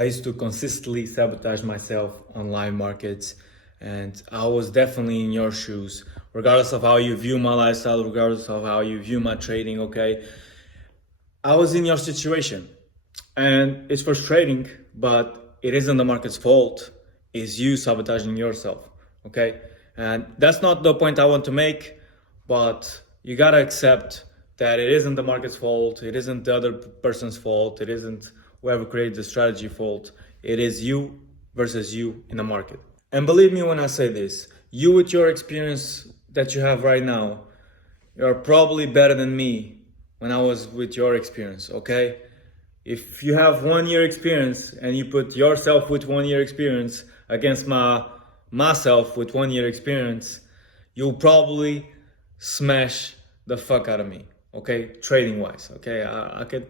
I used to consistently sabotage myself on live markets, and I was definitely in your shoes, regardless of how you view my lifestyle, regardless of how you view my trading, okay? I was in your situation, and it's frustrating, but it isn't the market's fault. It's you sabotaging yourself, okay? And that's not the point I want to make, but you gotta accept that it isn't the market's fault, it isn't the other person's fault, it isn't whoever created the strategy fault. It is you versus you in the market. And believe me when I say this, you with your experience that you have right now, you're probably better than me when I was with your experience, okay? If you have 1 year experience and you put yourself with 1 year experience against myself with 1 year experience, you'll probably smash the fuck out of me, okay? Trading wise, okay? I could,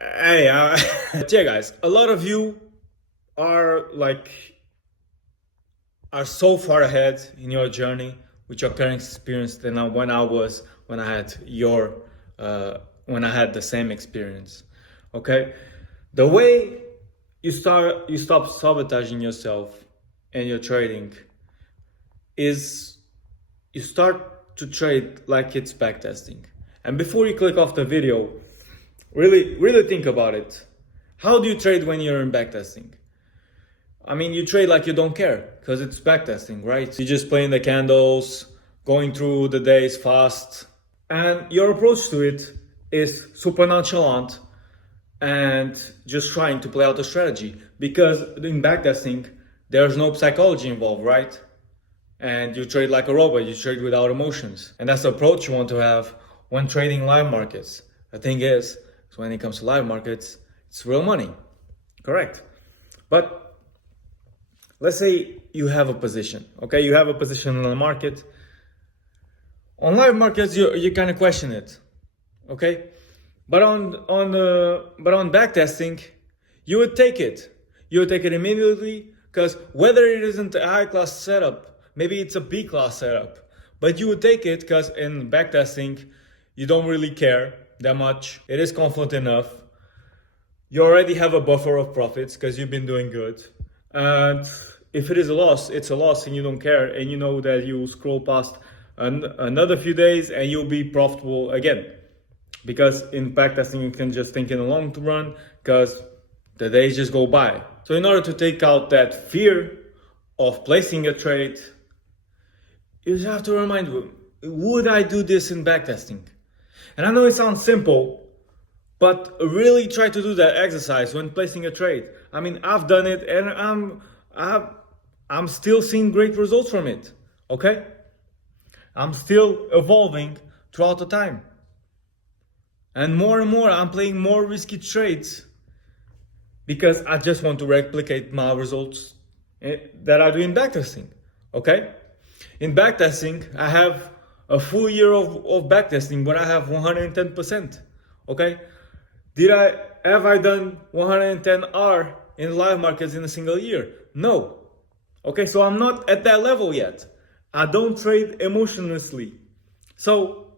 hey, but yeah, guys, a lot of you are so far ahead in your journey with your current experience than when I had the same experience. Okay, the way you stop sabotaging yourself and your trading is you start to trade like it's backtesting. And before you click off the video, really think about it. How do you trade when you're in backtesting? I mean, you trade like you don't care because it's backtesting, right? You're just playing the candles, going through the days fast, and your approach to it is super nonchalant and just trying to play out a strategy, because in backtesting there's no psychology involved, right? And you trade like a robot, you trade without emotions, and that's the approach you want to have when trading live markets. The thing is when it comes to live markets, it's real money, correct? But let's say you have a position, okay? You have a position in the market. On live markets, you kind of question it, okay? But on backtesting, you would take it. You would take it immediately, because whether it isn't a high class setup, maybe it's a B class setup, but you would take it because in backtesting, you don't really care that much. It is confident enough. You already have a buffer of profits because you've been doing good. And if it is a loss, it's a loss and you don't care. And you know that you scroll past another few days and you'll be profitable again. Because in backtesting, you can just think in the long run because the days just go by. So in order to take out that fear of placing a trade, you just have to remind you, would I do this in backtesting? And I know it sounds simple, but really try to do that exercise when placing a trade. I mean, I've done it and I'm still seeing great results from it, okay? I'm still evolving throughout the time. And more, I'm playing more risky trades because I just want to replicate my results that I do in backtesting, okay? In backtesting, I have a full year of backtesting, but I have 110%, okay? Have I done 110R in live markets in a single year? No. Okay, so I'm not at that level yet. I don't trade emotionlessly. So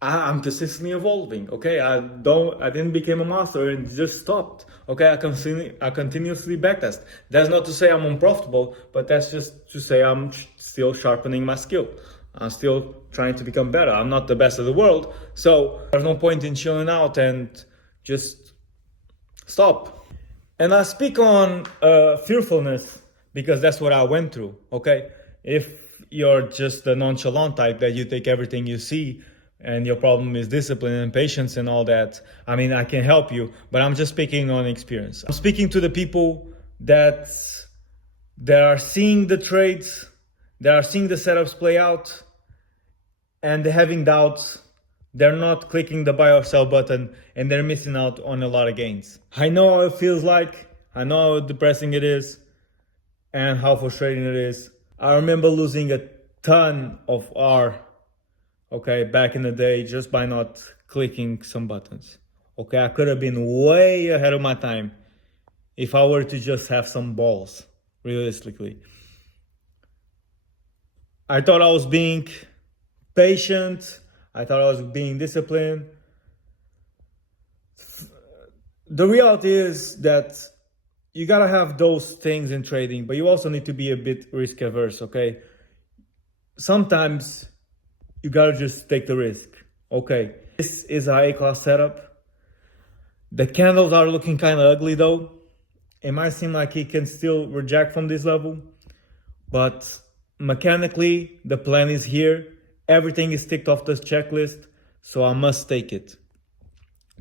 I'm consistently evolving, okay? I didn't become a master and just stopped, okay? I continuously backtest. That's not to say I'm unprofitable, but that's just to say I'm still sharpening my skill. I'm still trying to become better. I'm not the best of the world, so there's no point in chilling out and just stop. And I speak on fearfulness because that's what I went through, okay? If you're just the nonchalant type that you take everything you see and your problem is discipline and patience and all that, I mean, I can help you, but I'm just speaking on experience. I'm speaking to the people that are seeing the trades, that are seeing the setups play out, and they're having doubts. They're not clicking the buy or sell button, and they're missing out on a lot of gains. I know how it feels like. I know how depressing it is and how frustrating it is. I remember losing a ton of R, okay, back in the day just by not clicking some buttons. Okay, I could have been way ahead of my time if I were to just have some balls, realistically. I thought I was being patient. I thought I was being disciplined. the reality is that you gotta have those things in trading, but you also need to be a bit risk averse, okay? Sometimes you gotta just take the risk. Okay, this is a A-class setup. The candles are looking kind of ugly though. It might seem like he can still reject from this level, but mechanically the plan is here. Everything is ticked off this checklist, so I must take it.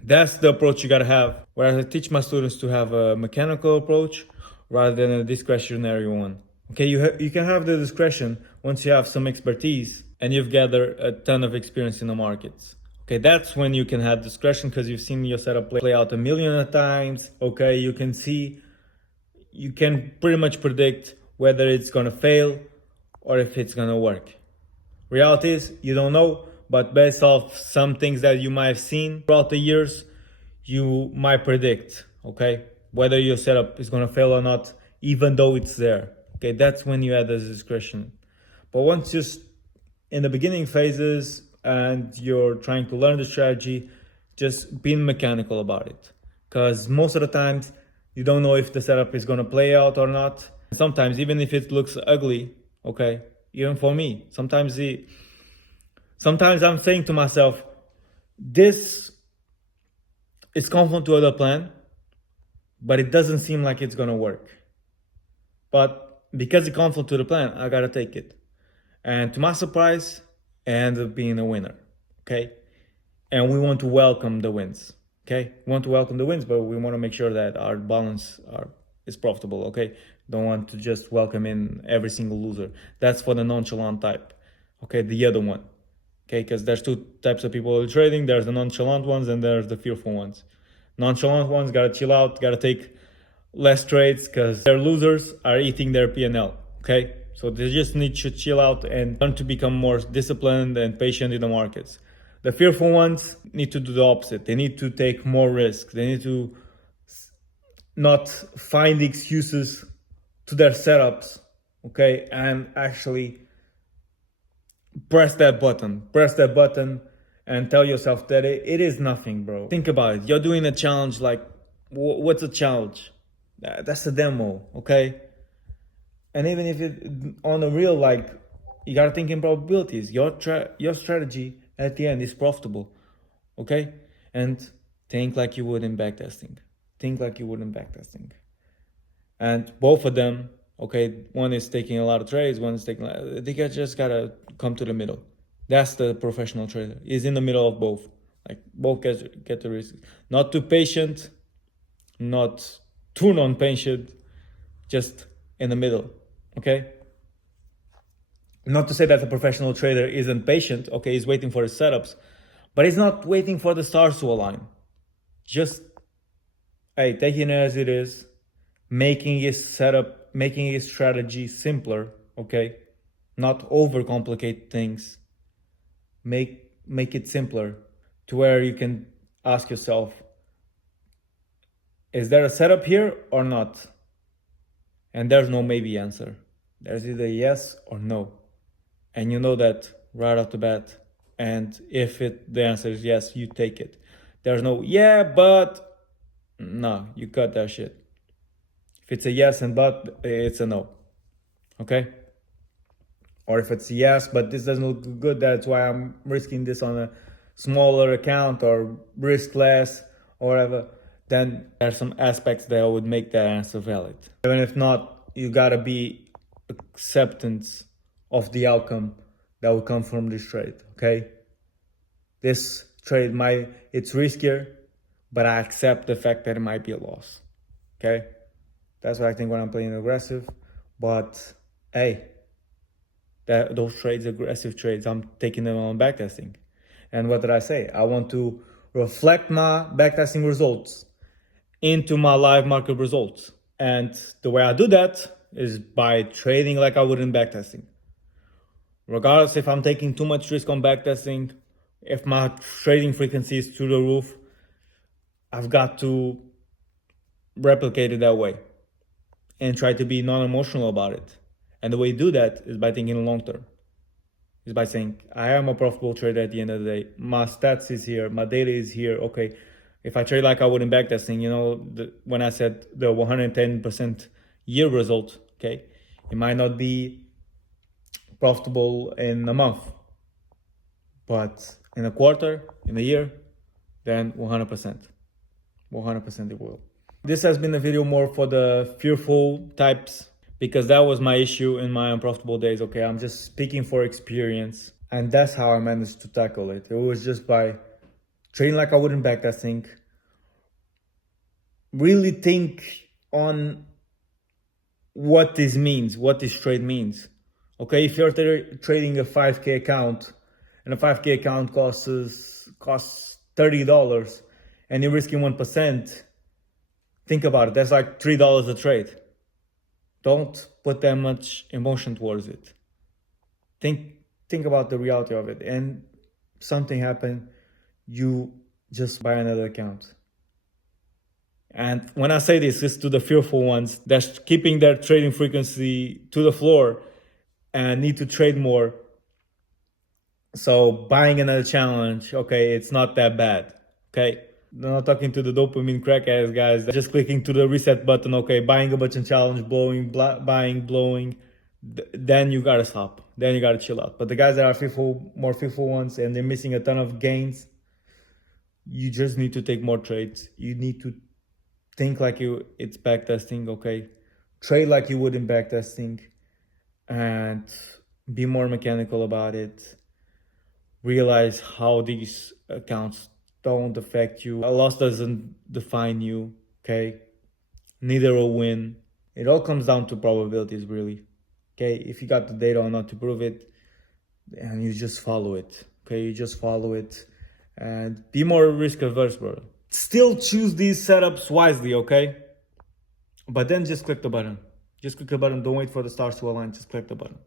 That's the approach you gotta have. Whereas I teach my students to have a mechanical approach rather than a discretionary one. Okay, you can have the discretion once you have some expertise and you've gathered a ton of experience in the markets. Okay, that's when you can have discretion because you've seen your setup play out a million of times. Okay, you can pretty much predict whether it's gonna fail or if it's gonna work. Reality is you don't know, but based off some things that you might have seen throughout the years, you might predict, okay, whether your setup is gonna fail or not, even though it's there. Okay, that's when you add this discretion. But once you're in the beginning phases and you're trying to learn the strategy, just being mechanical about it. Because most of the times you don't know if the setup is gonna play out or not. Sometimes even if it looks ugly, okay, even for me, sometimes I'm saying to myself, this is conform to other plan, but it doesn't seem like it's gonna work. But because it conform to the plan, I gotta take it. And to my surprise, I ended up being a winner, okay? And we want to welcome the wins, okay? We want to welcome the wins, but we want to make sure that our balance is profitable, okay? Don't want to just welcome in every single loser. That's for the nonchalant type, okay? The other one, okay? Because there's two types of people trading. There's the nonchalant ones and there's the fearful ones. Nonchalant ones gotta chill out, gotta take less trades because their losers are eating their P&L, okay? So they just need to chill out and learn to become more disciplined and patient in the markets. The fearful ones need to do the opposite. They need to take more risk. They need to not find excuses to their setups, okay? And actually press that button and tell yourself that it is nothing, bro. Think about it. You're doing a challenge, like, what's a challenge? That's a demo, okay? And even if it on a real, like, you gotta think in probabilities. Your strategy at the end is profitable, okay? And think like you would in backtesting. And both of them, okay, one is taking a lot of trades, one is taking, they just gotta come to the middle. That's the professional trader. Is in the middle of both. Like, both get the risk. Not too patient, not too non-patient, just in the middle, okay? Not to say that the professional trader isn't patient, okay, he's waiting for his setups, but he's not waiting for the stars to align. Just, hey, taking it as it is, making his setup, making his strategy simpler, okay? Not overcomplicate things. Make it simpler to where you can ask yourself, is there a setup here or not? And there's no maybe answer. There's either yes or no. And you know that right off the bat. And if the answer is yes, you take it. There's no yeah, but no, you cut that shit. If it's a yes and but, it's a no. Okay? Or if it's yes, but this doesn't look good, that's why I'm risking this on a smaller account or risk less or whatever, then there's some aspects that would make that answer valid. Even if not, you gotta be acceptance of the outcome that will come from this trade, okay? This trade it's riskier, but I accept the fact that it might be a loss, okay? That's what I think when I'm playing aggressive, but hey, those trades, aggressive trades, I'm taking them on backtesting. And what did I say? I want to reflect my backtesting results into my live market results. And the way I do that is by trading like I would in backtesting. Regardless if I'm taking too much risk on backtesting, if my trading frequency is through the roof, I've got to replicate it that way and try to be non-emotional about it. And the way you do that is by thinking long term. Is by saying, I am a profitable trader at the end of the day. My stats is here, my data is here, okay. If I trade like I would in backtesting, you know, when I said the 110% year result, okay, it might not be profitable in a month, but in a quarter, in a year, then 100%. 100% it will. This has been a video more for the fearful types, because that was my issue in my unprofitable days. Okay, I'm just speaking for experience, and that's how I managed to tackle it. It was just by trading like I would in backtesting. Really think on what this means, what this trade means. Okay, if you're trading a 5K account, and a 5K account costs $30, and you're risking 1%, think about it. That's like $3 a trade. Don't put that much emotion towards it. Think about the reality of it. And something happened, you just buy another account. And when I say this, it's to the fearful ones that's keeping their trading frequency to the floor and need to trade more. So buying another challenge, okay, it's not that bad. Okay, I'm not talking to the dopamine crackheads guys. They're just clicking to the reset button. Okay, buying a bunch of challenge, buying, blowing. Then you gotta stop. Then you gotta chill out. But the guys that are fearful, more fearful ones, and they're missing a ton of gains, you just need to take more trades. You need to think like it's backtesting. Okay, trade like you would in backtesting, and be more mechanical about it. Realize how these accounts don't affect you. A loss doesn't define you, okay? Neither a win. It all comes down to probabilities, really. Okay, if you got the data or not to prove it, and you just follow it. Okay, you just follow it and be more risk averse, bro. Still choose these setups wisely, okay? But then just click the button. Just click the button. Don't wait for the stars to align. Just click the button.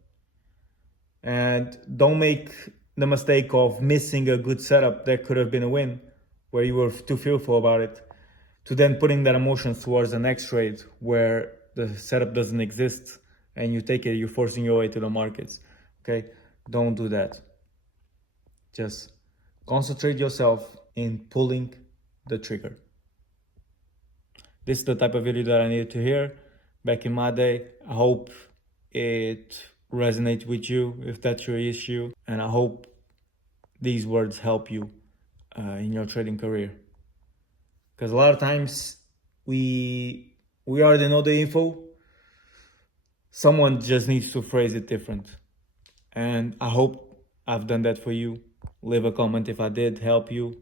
And don't make the mistake of missing a good setup that could have been a win, where you were too fearful about it, to then putting that emotion towards the next trade where the setup doesn't exist and you take it, you're forcing your way to the markets. Okay, don't do that. Just concentrate yourself in pulling the trigger. This is the type of video that I needed to hear back in my day. I hope it resonates with you if that's your issue, and I hope these words help you in your trading career, because a lot of times we already know the info. Someone just needs to phrase it different, and I hope I've done that for you. Leave a comment if I did help you.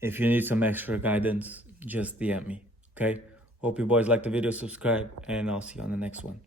If you need some extra guidance, just DM me. Okay, hope you boys like the video, subscribe, and I'll see you on the next one.